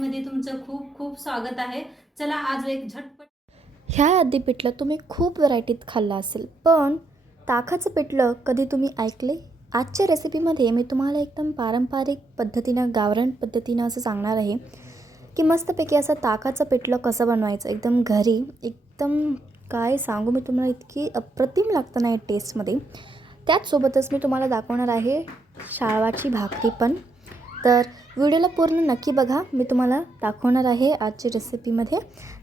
रेसिपीमध्ये तुमचं खूप खूप स्वागत आहे. चला आज एक झटपट ह्या आधी पिठलं तुम्ही खूप व्हरायटीत खाल्लं असेल, पण ताकाचं पिठलं कधी तुम्ही ऐकले? आजच्या रेसिपीमध्ये मी तुम्हाला एकदम पारंपरिक पद्धतीनं, गावरान पद्धतीनं असं सांगणार आहे की मस्तपैकी असं ताकाचं पिठलं कसं बनवायचं एकदम घरी. एकदम काय सांगू मी तुम्हाला, इतकी अप्रतिम लागतं नाही टेस्टमध्ये. त्याचसोबतच मी तुम्हाला दाखवणार आहे शाळवाची भाकरी पण. तर व्हिडिओला पूर्ण नक्की बघा, मी तुम्हाला दाखवणार आहे आजची रेसिपीमध्ये.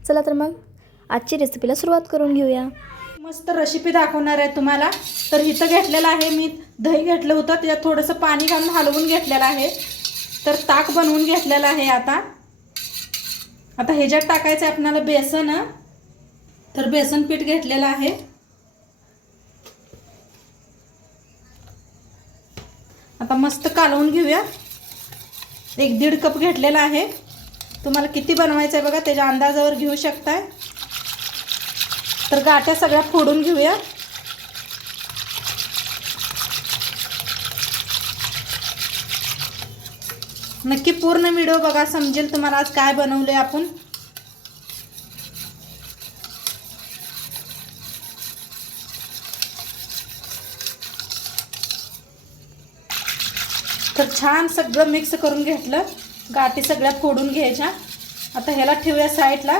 चला तर मग आजची रेसिपीला सुरुवात करून घेऊया. मस्त रेसिपी दाखवणार आहे तुम्हाला. तर इथं घेतलेलं आहे मी दही घेतलं होतं, त्यात थोडंसं पाणी घालून हलवून घेतलेलं आहे. तर ताक बनवून घेतलेलं आहे. आता ह्याच्यात टाकायचं आहे आपल्याला बेसन. तर बेसन पीठ घेतलेलं आहे. आता मस्त कालवून घेऊया. 1-1.5 कप घेतलेला आहे. तुम्हाला किती बनवायचं आहे बघा, त्याच्या अंदाजावर घेऊ शकताय. तर गाठ्या सगळ्या फोडून घेऊया. नक्की पूर्ण व्हिडिओ बघा, समजेल तुम्हाला आज काय बनवले आपण. तर छान सगळं मिक्स करून घेतलं. गाठी सगळ्या फोडून घ्यायच्या. आता ह्याला ठेवूया साईडला.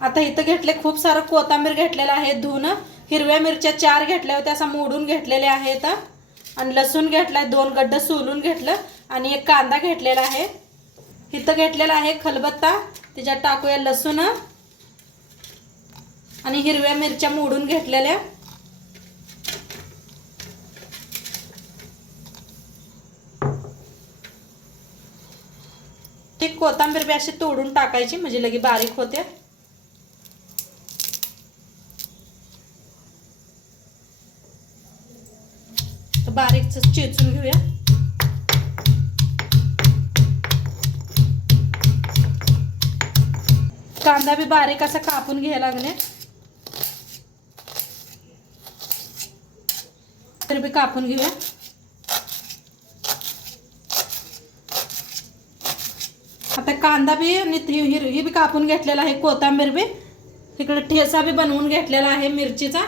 आता इथं घेतले खूप सारं कोथिंबीर घेतलेलं आहे धुवून. हिरव्या मिरच्या 4 घेतल्या होत्या, असा मोडून घेतलेल्या आहेत. आणि लसूण घेतलाय 2 गड्ड सोलून घेतलं. आणि एक कांदा घेतलेला आहे. इथं घेतलेला आहे खलबत्ता, त्याच्यात टाकूया लसूण आणि हिरव्या मिरच्या मोडून घेतलेल्या. ते कोथिंबीर बी अशी तोडून टाकायची, म्हणजे लगे बारीक होते. बारीक चेचून घेऊया. कांदा बी बारीक असा कापून घ्यायला लागले. तर बी कापून घेऊया. आता कांदा बी आणि ही बी कापून घेतलेला आहे. कोथिंबीर बी तिकडे ठेचा बी बनवून घेतलेला आहे मिरचीचा.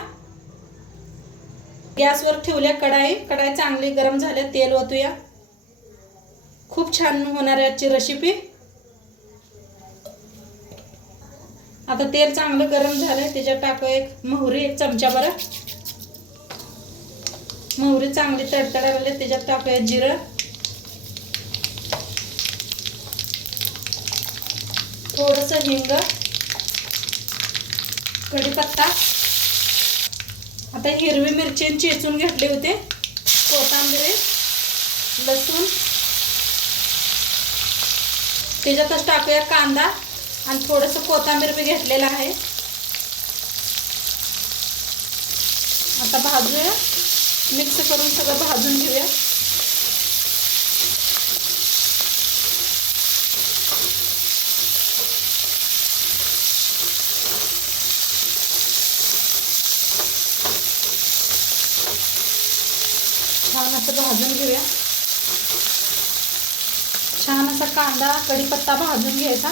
गॅसवर ठेवल्या कढाई चांगली गरम झाल्या. तेल ओतूया. खूप छान होणार आहे आजची रेसिपी. आता तेल चांगलं गरम झालंय, त्याच्यात टाकूया एक मोहरी, 1 चमचा बरं. मोहरी चांगली तडतडायला लागली, त्याच्यात टाकूया जिरं, थोडंसं हिंग, कढीपत्ता. आता हिरवी मिरची चेचून घेतले होते, कोथिंबीर, लसूण, त्याच्यातच टाकूया कांदा आणि थोडंसं कोथिंबीर बी घेतलेलं आहे. आता भाजूया. मिक्स करून सगळं भाजून घेऊया. छान असं भाजून घेऊया. छान असा कांदा कढीपत्ता भाजून घ्यायचा.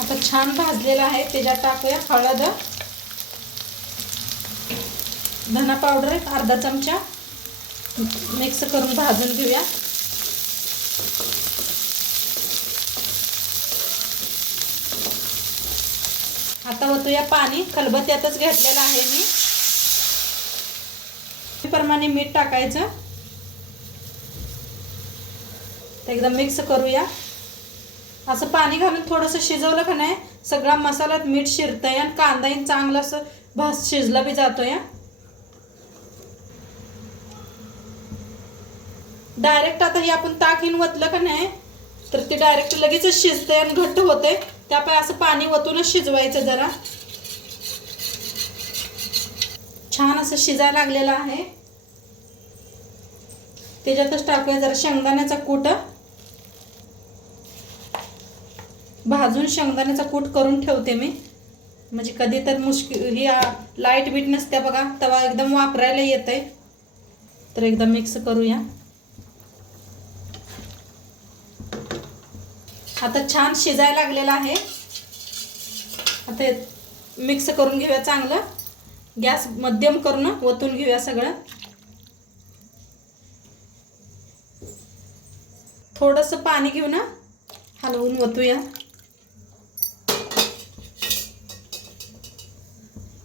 आता छान भाजलेला आहे, त्याच्यात टाकूया हळद, धना पावडर 1/2 चमचा. मिक्स करून भाजून घेऊया. आता ओतूया पाणी. खलबत्त्यातच घेतलेलं आहे मी. प्रमाणे मीठ टाकायचं. एकदम मिक्स करूया. असं पाणी घालून थोडंसं शिजवलं का नाही, सगळा मसाल्यात मीठ शिरतंय आणि कांदाही चांगला असं शिजला बी जातोय. डायरेक्ट आता हे आपण ताक इन वतलं का नाही, तर ते डायरेक्ट लगेच शिजतंय आणि घट्ट होतंय. त्यामुळे असं पाणी वतूनच शिजवायचं जरा. छान असं शिजायला लागलेलं आहे. त्याच्यातच टाकूया जरा शेंगदाण्याचा कूट. भाजून शेंगदाण्याचा कूट करून ठेवते मी, म्हणजे कधी तर ही लाईट बीट नसते बघा, तवा एकदम वापरायला येतंय. तर एकदम मिक्स करूया. आता छान शिजायला लागलेला आहे. आता मिक्स करून घेऊया चांगलं. गॅस मध्यम करून ओतून घेऊया सगळं. थोडंसं पाणी घेऊ ना हलवून ओतूया.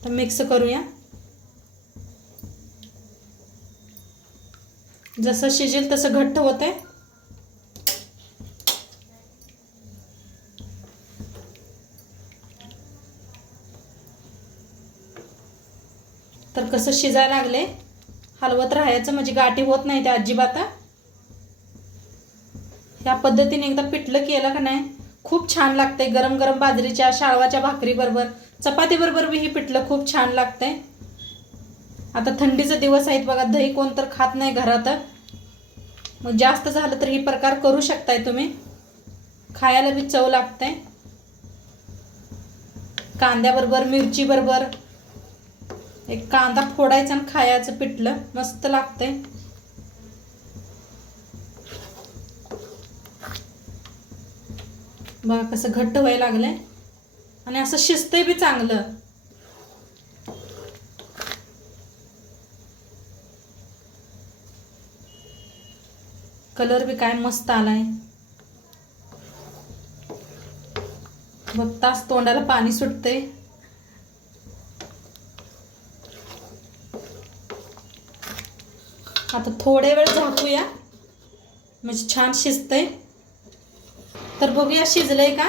तर मिक्स करूया. जसं शिजेल तसं घट्ट होतंय. तर कसं शिजायला लागले हलवत राहायचं म्हणजे गाठी होत नाही त्या अजिबात. ह्या पद्धतीने एकदा पिठलं केलं का नाही खूप छान लागते. गरम गरम बाजरीच्या शाळवाच्या भाकरी बरोबर चपाती बरोबर बी ही पिठलं खूप छान लागते. आता थंडीचे दिवस आहेत बघा. दही कोण तर खात नाही घरात. मग जास्त झालं तर ही प्रकार करू शकताय तुम्ही. खायला बी चव लागते. कांद्याबरोबर मिरची बरोबर एक कांदा फोडायचा आणि खायचं पिठलं मस्त लागते. बघा कसं घट्ट व्हायला लागलंय आणि असं शिजतंय बी चांगलं. कलर बी काय मस्त आलाय. बघताच तोंडाला पाणी सुटते. आता थोडे वेळ झाकूया म्हणजे छान शिजतंय. तर बघूया शिजलंय का.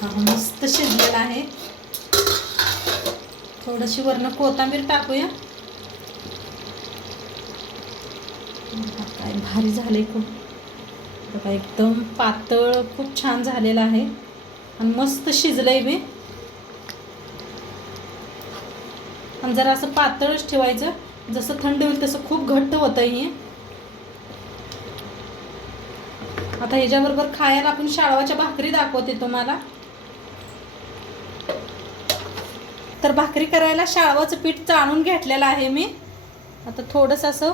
हा मस्त शिजलेलं आहे. थोडीशी वरनं कोथिंबीर टाकूया. काय भारी झालंय खूप. बघा एकदम पातळ खूप छान झालेलं आहे आणि मस्त शिजलंय बी. आणि जरा असं पातळच ठेवायचं. जसं थंड होईल तसं खूप घट्ट होतं हे. आता ह्याच्याबरोबर खायला आपण शाळवाच्या भाकरी दाखवते तुम्हाला. तर भाकरी करायला शाळवाचं पीठ चाळून घेतलेलं आहे मी. आता थोडंसं असं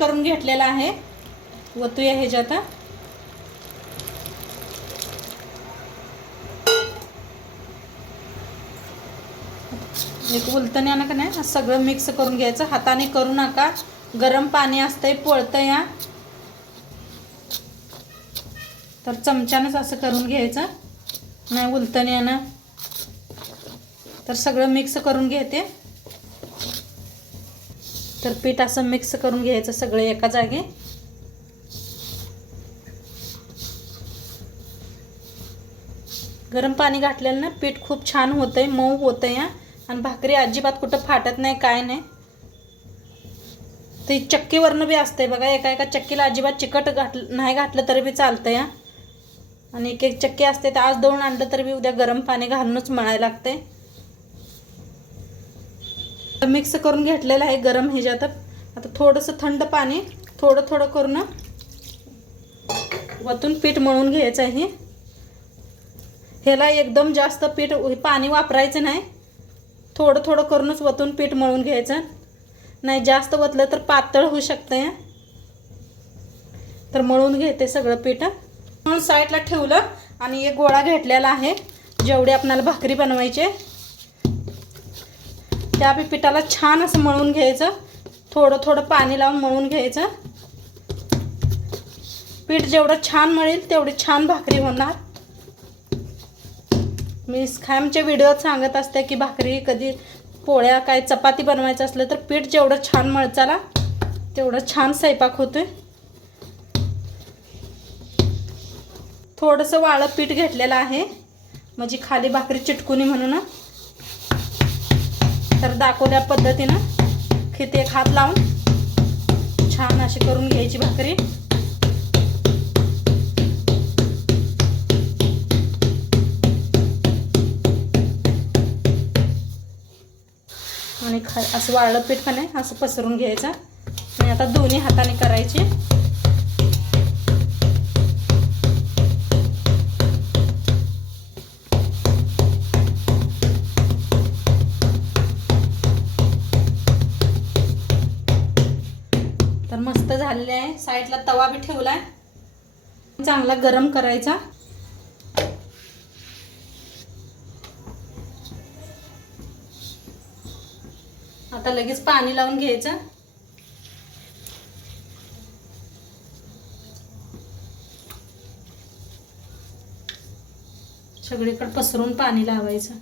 करून घेतलेलं आहे. वतूया ह्याच्यात. एक उलटण्यानं का नाही सगळं मिक्स करून घ्यायचं. हाताने करू नका. गरम पाणी असतंय पोळतं या. तर चमच्यानंच असं करून घ्यायचं नाही उलटण्यानं. तर सगळं मिक्स करून घेते. तर पीठ असं मिक्स करून घ्यायचं सगळं एका जागी. गरम पाणी घातलेलं ना पीठ खूप छान होतंय. मऊ होतंय या. आणि भाकरी अजिबात कुठं फाटत नाही काय नाही. ते चक्कीवरनं बी असतंय बघा. एका एका चक्कीला अजिबात चिकट नाही घातलं तरी बी चालतं या. आणि एक एक चक्की असते तर आज दळून आणलं तरी बी उद्या गरम पाणी घालूनच मळायला लागते. मिक्स करून घेतलेलं आहे गरम ह्याच्यात. आता थोडंसं थंड पाणी थोडं थोडं करून वतून पीठ मळून घ्यायचं आहे. ह्याला एकदम जास्त पीठ पाणी वापरायचं नाही. थोडं थोडं करूनच वतून पीठ मळून घ्यायचं. नाही जास्त वतलं तर पातळ होऊ शकतं. तर मळून घेते सगळं पीठ. म्हणून साईडला ठेवलं आणि एक गोळा घेतलेला आहे. जेवढे आपल्याला भाकरी बनवायचे त्या बी पिठाला छान असं मळून घ्यायचं. थोडं थोडं पाणी लावून मळून घ्यायचं. पीठ जेवढं छान मळेल तेवढी छान भाकरी होणार. मी कायमच्या व्हिडिओत सांगत असते की भाकरी कधी पोळ्या काय चपाती बनवायचं असलं तर पीठ जेवढं छान मळचाला तेवढं छान स्वयंपाक होतोय. थोडंसं वाळं पीठ घेतलेलं आहे म्हणजे खाली भाकरी चिटकुनी म्हणून. तर दाखवल्या पद्धतीनं खिते एक हात लावून छान अशी करून घ्यायची भाकरी. आणि असं वाळलं पीठ का नाही असं पसरून घ्यायचं. आणि आता दोन्ही हाताने करायची. तर मस्त झाले झालेले आहे. साईडला तवा बी ठेवलाय, चांगला गरम करायचा. आता लगेच पाणी लावून घ्यायचं. सगळीकडे पसरून पाणी लावायचं.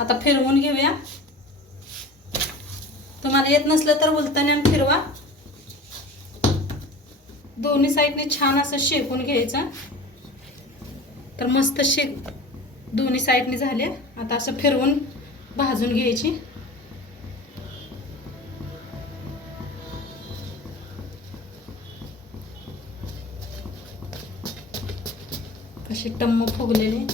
आता फिरवून घेऊया. तुम्हाला येत नसलं तर उलटाने फिरवा. दोन्ही साईडने छान असं शेकून घ्यायचं. तर मस्त शेक दोन्ही साईडने झाले. आता असं फिरवून भाजून घ्यायची. कशी टम्म फुगलेली.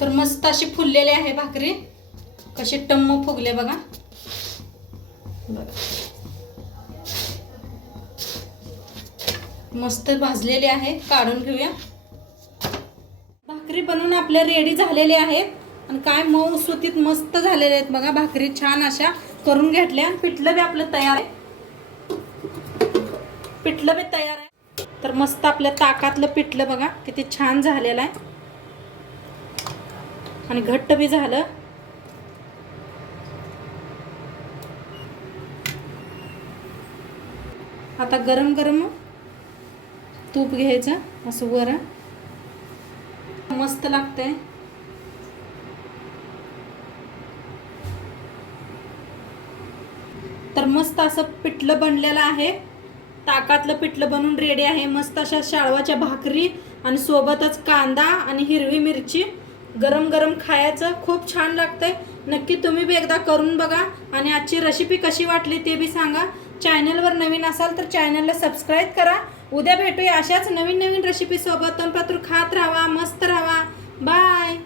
तर मस्त अशी फुललेली आहे भाकरी. कशी टम्म फुगले बघा. मस्त भाजलेली आहे. काढून घेऊया. भाकरी बनवून आपल्या रेडी झालेले आहेत आणि काय मऊ सुतीत मस्त झालेले आहेत बघा. भाकरी छान अशा करून घेतल्या. पिठलं बी आपलं तयार आहे. पिठलं बी तयार आहे. तर मस्त आपल्या ताकातलं पिठलं बघा किती छान झालेलं आहे आणि घट्ट बी झालं. आता गरम गरम तूप घ्यायचं असं वर. मस्त लागतंय. तर मस्त असं पिठलं बनलेलं आहे. ताकातलं पिठलं बनून रेडी आहे. मस्त अशा शाळवाच्या भाकरी आणि सोबतच कांदा आणि हिरवी मिरची गरम गरम खायचं. खूप छान लागतंय. नक्की तुम्ही बी एकदा करून बघा आणि आजची रेसिपी कशी वाटली ते बी सांगा. चॅनलवर नवीन असाल तर चॅनलला सबस्क्राईब करा. उद्या भेटूया अशाच नवीन नवीन रेसिपी सोबत. तोपर्यंत खात राहा, मस्त राहा. बाय.